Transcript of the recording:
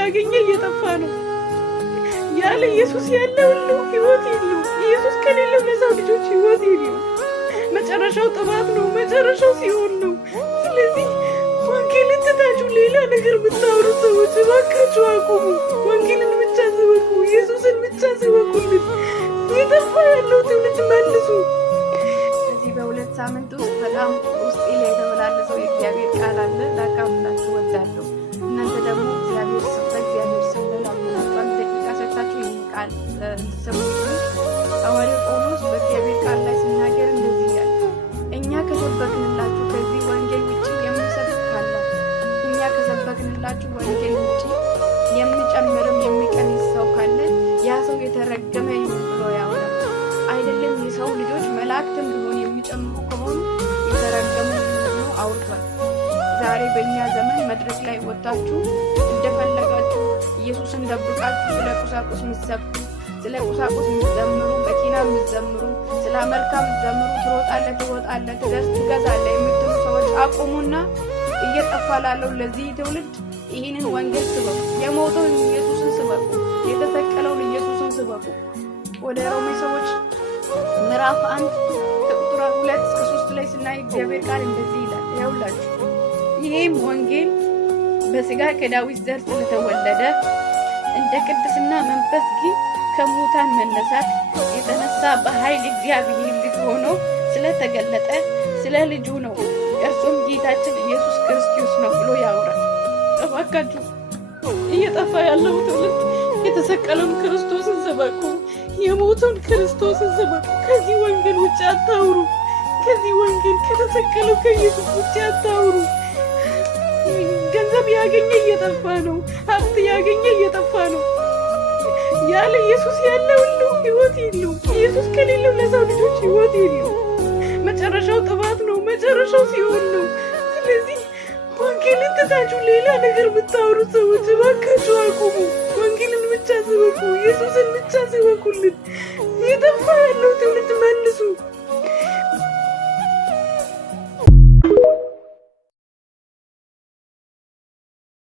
ያገኘ እየጠፋ ነው። ያለ ኢየሱስ ያለ ሁሉ ህይወት የለውም። ኢየሱስ ከሌለው ለሰው ልጆች ህይወት የለውም። መጨረሻው ጥፋት ነው። መጨረሻው ሲኦል ነው። ስለዚህ ወንጌልን ትታችሁ ሌላ ነገር ብታወሩ ሰዎች እባካችሁ አቁሙ። ወንጌልን ብቻ ስበኩ። ኢየሱስን ብቻ ስበኩልን። የጠፋ ያለው ትውልድ መልሱ። በዚህ በሁለት ሳምንት ውስጥ በጣም ውስጤ ላይ የተመላለሰው የእግዚአብሔር ቃል አለ፣ ላካፍላችሁ እወዳለሁ። እናንተ ደግሞ በእግዚአብሔር ስም ላይ ያመናችኋል ደቂቃ ሰጥታችሁ ይህን ቃል እንድትሰሙ። ሐዋርያው ጳውሎስ በእግዚአብሔር ቃል ላይ ሲናገር እንደዚህ ይላል፣ እኛ ከሰበክንላችሁ ከዚህ ወንጌል ውጭ የምንሰብክ ካለ እኛ ከሰበክንላችሁ ወንጌል ውጭ የሚጨምርም የሚቀንስ ሰው ካለ ያ ሰው የተረገመ ይሁን ብሎ ያወራል። አይደለም የሰው ልጆች መላእክትም ቢሆን የሚጨምሩ ከሆኑ የተረገሙ ብሎ አውርቷል። ዛሬ በእኛ ዘመን መድረክ ላይ ወጣችሁ እንደፈለጋችሁ ኢየሱስን ደብቃችሁ ስለ ቁሳቁስ ምትሰብኩ፣ ስለ ቁሳቁስ ምትዘምሩ፣ መኪና ምትዘምሩ፣ ስለ መልካም ምትዘምሩ፣ ትሮጣለህ፣ ትገዛለህ የምትሉ ሰዎች አቁሙና እየጠፋ ላለው ለዚህ ትውልድ ይህንን ወንጌል ስበኩ። የሞተውን ኢየሱስን ስበኩ። የተሰቀለውን ኢየሱስን ስበኩ። ወደ ሮሜ ሰዎች ምዕራፍ 1 ቁጥር 2 እስከ 3 ላይ ስናይ እግዚአብሔር ቃል እንደዚህ ይላል፣ ይኸውላችሁ ይህም ወንጌል በሥጋ ከዳዊት ዘር ስለተወለደ እንደ ቅድስና መንፈስ ግን ከሙታን መነሳት የተነሳ በኃይል እግዚአብሔር ልጅ ሆኖ ስለተገለጠ ስለ ልጁ ነው። እርሱም ጌታችን ኢየሱስ ክርስቶስ ነው ብሎ ያወራል። እባካችሁ እየጠፋ ያለው ትውልድ የተሰቀለውን ክርስቶስን ስበኩ። የሞተውን ክርስቶስን ስበኩ። ከዚህ ወንጌል ውጭ አታውሩ። ከዚህ ወንጌል ከተሰቀለው ከኢየሱስ ውጭ አታውሩ። ገንዘብ ያገኘ እየጠፋ ነው። ሀብት ያገኘ እየጠፋ ነው። ያለ ኢየሱስ ያለ ሁሉ ህይወት የለውም። ኢየሱስ ከሌለው ለሰው ልጆች ህይወት የለውም። መጨረሻው ጥፋት ነው። መጨረሻው ሲኦል ነው። ስለዚህ ወንጌልን ትታችሁ ሌላ ነገር ብታወሩ ሰዎች እባካችሁ አቁሙ። ወንጌልን ብቻ ስበኩ። ኢየሱስን ብቻ ስበኩልን።